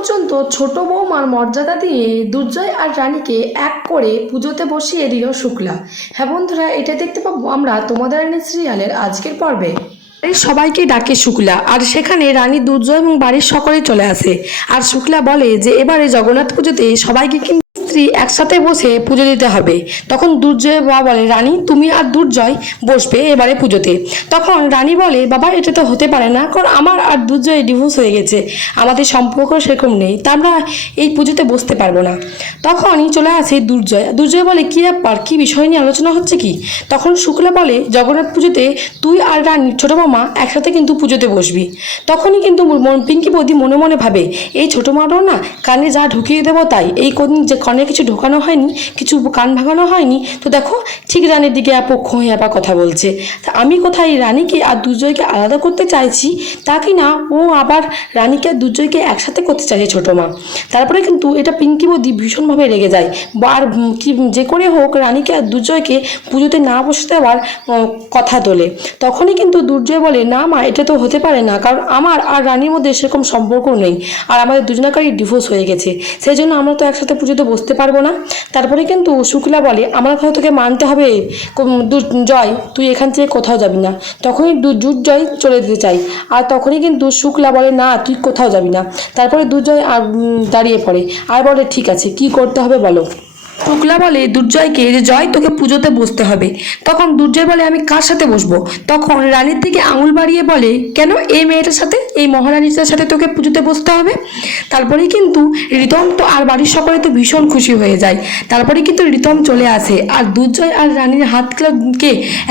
পর্যন্ত ছোট বৌমার মর্যাদা দিয়ে দুর্জয় আর রানীকে এক করে পুজোতে বসিয়ে দিল শুক্লা। হ্যাঁ বন্ধুরা, এটা দেখতে পাবো আমরা তোমাদের রানী সিরিয়ালের আজকের পর্বে। বাড়ির সবাইকে ডাকে শুক্লা, আর সেখানে রানী দুর্জয় এবং বাড়ির সকলেই চলে আসে। আর শুক্লা বলে যে, এবারে জগন্নাথ পুজোতে সবাইকে কিন্তু স্ত্রী একসাথে বসে পুজো দিতে হবে। তখন দুর্জয় বাবা বলে, রানী, তুমি আর দুর্জয় বসবে এবারে পুজোতে। তখন রানী বলে, বাবা, এটা তো হতে পারে না, কারণ আমার আর দুর্জয় ডিভোর্স হয়ে গেছে। আমাদের সম্পর্ক সেরকম নেই, তা আমরা এই পুজোতে বসতে পারব না। তখনই চলে আসে দুর্জয়। দুর্জয় বলে, কী ব্যাপার? কী বিষয় নিয়ে আলোচনা হচ্ছে কি? তখন শুক্লা বলে, জগন্নাথ পুজোতে তুই আর রানী ছোটো মামা একসাথে কিন্তু পুজোতে বসবি। তখনই কিন্তু পিঙ্কি বৌদি মনে মনে ভাবে, এই ছোটো মাটাও না কানে যা ঢুকিয়ে দেবো তাই, এই কদিন যে কানে কিছু ঢোকানো হয়নি কিছু কান ভাঙানো হয়নি তো দেখো ঠিক রানীর দিকে পক্ষ হয়ে আবার কথা বলছে। তা আমি কোথায় রানীকে আর দুর্জয়কে আলাদা করতে চাইছি? তা কি না? ও আবার রানীকে আর দুর্জয়কে একসাথে করতে চাইছে ছোটো মা। তারপরে কিন্তু এটা পিঙ্কি বৌদি ভীষণভাবে রেগে যায়। আর কি যে করে হোক রানীকে আর দুর্জয়কে পুজোতে না বসতে উম, কথা তোলে। তখনই কিন্তু দুর্জয় বলে না মা এটা তো হতে পারে না কারণ আমার আর রানীর মধ্যে সেরকম সম্পর্ক নেই। আর আমাদের দুজনাকারই ডিভোর্স হয়ে গেছে। সেই জন্য আমরা তো একসাথে পুজোতে বসতে পারব না। তারপরে কিন্তু শুক্লা বলে, আমার কথা তোকে মানতে হবে। জয়, তুই এখান থেকে কোথাও যাবি না। তখনই দুর্জয় চলে যেতে চাই আর তখনই কিন্তু শুক্লা বলে, না, তুই কোথাও যাবি না। তারপরে দুর্জয় দাঁড়িয়ে পড়ে। আর বলে, ঠিক আছে, কি করতে হবে বলো। শুক্লা বলে, দুর্জয়কে যে জয় তোকে পুজোতে বসতে হবে। তখন দুর্জয় বলে, আমি কার সাথে বসবো? তখন রানীর দিকে আঙুল বাড়িয়ে বলে, কেন এই মেয়েটার সাথে, এই মহারানীটার সাথে তোকে পুজোতে বসতে হবে? তারপরেই কিন্তু রিতম তো আর বাড়ির সকলে তো ভীষণ খুশি হয়ে যায়। তারপরে কিন্তু রিতম চলে আসে আর দুর্জয় আর রানীর হাতকে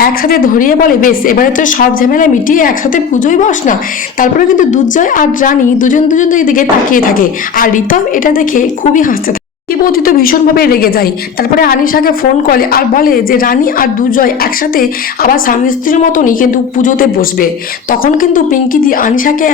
একসাথে ধরিয়ে বলে, বেশ, এবারে তো সব ঝামেলা মিটিয়ে একসাথে পুজোই বস না। তারপরে কিন্তু দুর্জয় আর রানী দুজন দুজন দিকে তাকিয়ে থাকে। আর রিতম এটা দেখে খুবই হাসতে থাকে। বৌদি তো ভীষণভাবে রেগে যায়। তারপরে আনিশাকে ফোন করে আর বলে যে, রানী আর দুজয় একসাথে আবার স্বামী স্ত্রীর মতনই কিন্তু পুজোতে বসবে। তখন কিন্তু পিঙ্কি দি আনিশাকে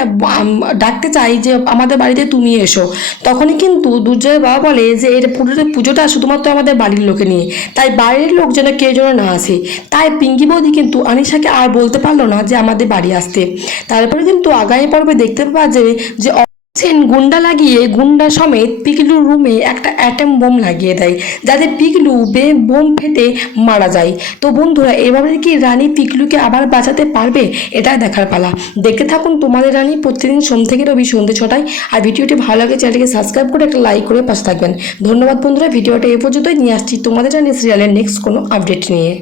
ডাকতে চাই যে, আমাদের বাড়িতে তুমি এসো। তখনই কিন্তু দুর্জয়ের বাবা বলে যে, এর পুজোতে, পুজোটা শুধুমাত্র আমাদের বাড়ির লোকে নিয়ে। তাই বাইরের লোক যেন কেউ যেন না আসে। তাই পিঙ্কি বৌদি কিন্তু আনিশাকে আর বলতে পারল না যে, আমাদের বাড়ি আসতে। তারপরে কিন্তু আগামী পর্বে দেখতে পাওয়া যাবে যে সেন গুন্ডা লাগিয়ে গুন্ডা সমেত পিকলুর রুমে একটা অ্যাটম বোম লাগিয়ে দেয়, যাতে পিকলু বে বোম ফেটে মারা যায়। তো বন্ধুরা, এভাবে কি রানী পিকলুকে আবার বাঁচাতে পারবে? এটা দেখার পালা। দেখতে থাকুন তোমাদের রানী প্রতিদিন সোম থেকে রবি সন্ধ্যে ছটায়। আর ভিডিওটি ভালো লাগে, চ্যানেলটিকে সাবস্ক্রাইব করে একটা লাইক করে পাশে থাকবেন। ধন্যবাদ বন্ধুরা, ভিডিওটা এ পর্যন্তই। নিয়ে আসছি তোমাদের রানী সিরিয়ালের নেক্সট কোনো আপডেট নিয়ে।